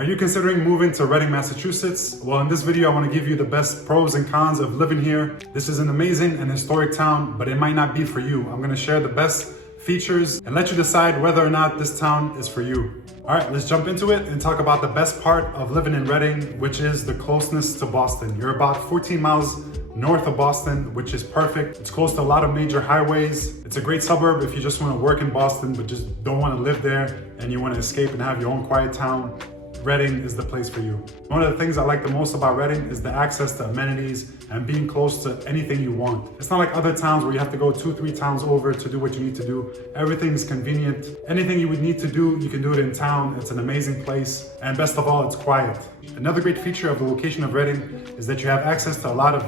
Are you considering moving to Reading, Massachusetts? Well, in this video, I want to give you the best pros and cons of living here. This is an amazing and historic town, but it might not be for you. I'm going to share the best features and let you decide whether or not this town is for you. All right, let's jump into it and talk about the best part of living in Reading, which is the closeness to Boston. You're about 14 miles north of Boston, which is perfect. It's close to a lot of major highways. It's a great suburb if you just want to work in Boston, but just don't want to live there and you want to escape and have your own quiet town. Reading is the place for you. One of the things I like the most about Reading is the access to amenities and being close to anything you want. It's not like other towns where you have to go 2-3 towns over to do what you need to do. Everything's convenient. Anything you would need to do, you can do it in town. It's an amazing place. And best of all, it's quiet. Another great feature of the location of Reading is that you have access to a lot of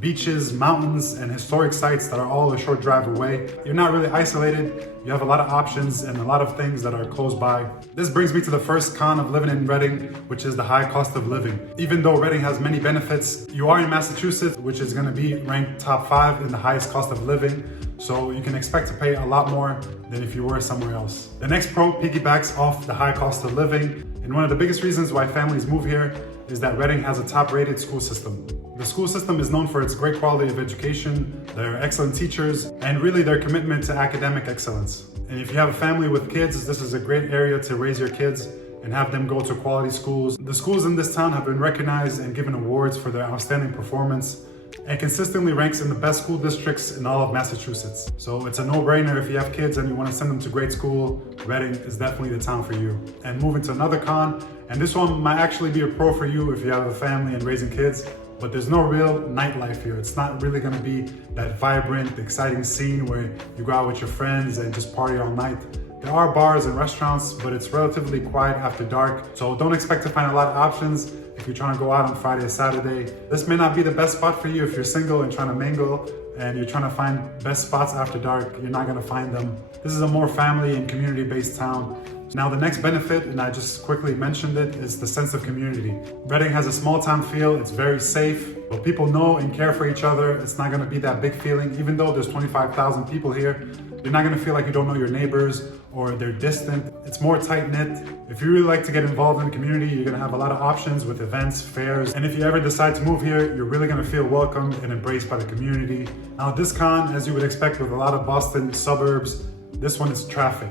beaches, mountains, and historic sites that are all a short drive away. You're not really isolated. You have a lot of options and a lot of things that are close by. This brings me to the first con of living in Reading, which is the high cost of living. Even though Reading has many benefits, you are in Massachusetts, which is going to be ranked top 5 in the highest cost of living. So you can expect to pay a lot more than if you were somewhere else. The next pro piggybacks off the high cost of living. And one of the biggest reasons why families move here is that Reading has a top-rated school system. The school system is known for its great quality of education, their excellent teachers, and really their commitment to academic excellence. And if you have a family with kids, this is a great area to raise your kids and have them go to quality schools. The schools in this town have been recognized and given awards for their outstanding performance and consistently ranks in the best school districts in all of Massachusetts. So it's a no-brainer if you have kids and you want to send them to grade school, Reading is definitely the town for you. And moving to another con, and this one might actually be a pro for you if you have a family and raising kids, but there's no real nightlife here. It's not really gonna be that vibrant, exciting scene where you go out with your friends and just party all night. There are bars and restaurants, but it's relatively quiet after dark, so don't expect to find a lot of options if you're trying to go out on Friday or Saturday. This may not be the best spot for you if you're single and trying to mingle and you're trying to find best spots after dark. You're not gonna find them. This is a more family and community-based town. Now the next benefit, and I just quickly mentioned it, is the sense of community. Reading has a small town feel, it's very safe, but people know and care for each other. It's not gonna be that big feeling, even though there's 25,000 people here, you're not gonna feel like you don't know your neighbors or they're distant. It's more tight-knit. If you really like to get involved in the community, you're gonna have a lot of options with events, fairs, and if you ever decide to move here, you're really gonna feel welcomed and embraced by the community. Now this con, as you would expect with a lot of Boston suburbs, this one is traffic.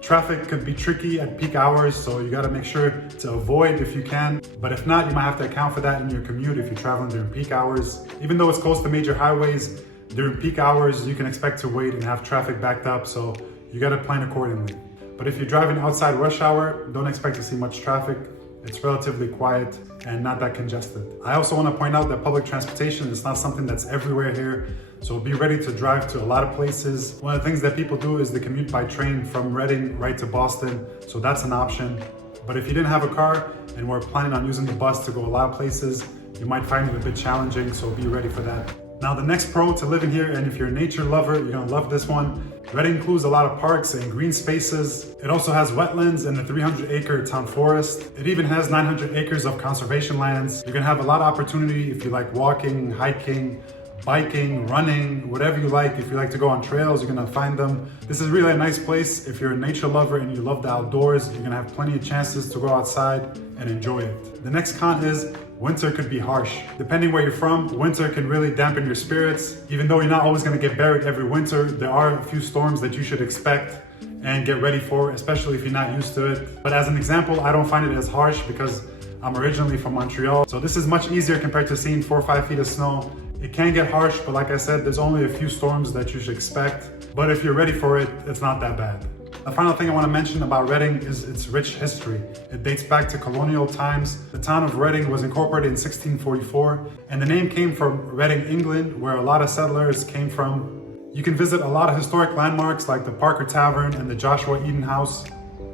Traffic could be tricky at peak hours, so you gotta make sure to avoid if you can. But if not, you might have to account for that in your commute if you're traveling during peak hours. Even though it's close to major highways, during peak hours, you can expect to wait and have traffic backed up, so you gotta plan accordingly. But if you're driving outside rush hour, don't expect to see much traffic. It's relatively quiet and not that congested. I also want to point out that public transportation is not something that's everywhere here, so be ready to drive to a lot of places. One of the things that people do is they commute by train from Reading right to Boston, so that's an option. But if you didn't have a car and were planning on using the bus to go a lot of places, you might find it a bit challenging, so be ready for that. Now the next pro to living here, and if you're a nature lover, you're gonna love this one. Reading includes a lot of parks and green spaces. It also has wetlands and a 300-acre town forest. It even has 900 acres of conservation lands. You're gonna have a lot of opportunity if you like walking, hiking, biking, running, whatever you like. If you like to go on trails, you're gonna find them. This is really a nice place. If you're a nature lover and you love the outdoors, you're gonna have plenty of chances to go outside and enjoy it. The next con is winter could be harsh. Depending where you're from, winter can really dampen your spirits. Even though you're not always gonna get buried every winter, there are a few storms that you should expect and get ready for, especially if you're not used to it. But as an example, I don't find it as harsh because I'm originally from Montreal. So this is much easier compared to seeing 4 or 5 feet of snow. It can get harsh, but like I said, there's only a few storms that you should expect. But if you're ready for it, it's not that bad. The final thing I want to mention about Reading is its rich history. It dates back to colonial times. The town of Reading was incorporated in 1644, and the name came from Reading, England, where a lot of settlers came from. You can visit a lot of historic landmarks like the Parker Tavern and the Joshua Eden House.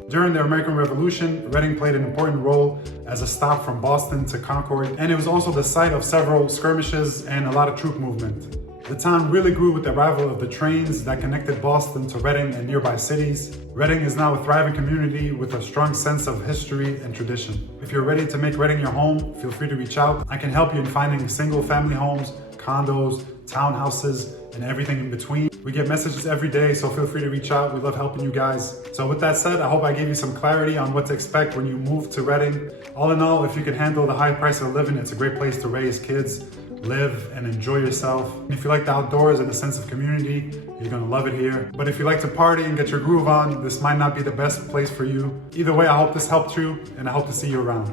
During the American Revolution, Reading played an important role as a stop from Boston to Concord, and it was also the site of several skirmishes and a lot of troop movement. The town really grew with the arrival of the trains that connected Boston to Reading and nearby cities. Reading is now a thriving community with a strong sense of history and tradition. If you're ready to make Reading your home, feel free to reach out. I can help you in finding single family homes, condos, townhouses, and everything in between. We get messages every day, so feel free to reach out. We love helping you guys. So with that said, I hope I gave you some clarity on what to expect when you move to Reading. All in all, if you can handle the high price of living, it's a great place to raise kids, live, and enjoy yourself. And if you like the outdoors and a sense of community, you're gonna love it here. But if you like to party and get your groove on, this might not be the best place for you. Either way, I hope this helped you, and I hope to see you around.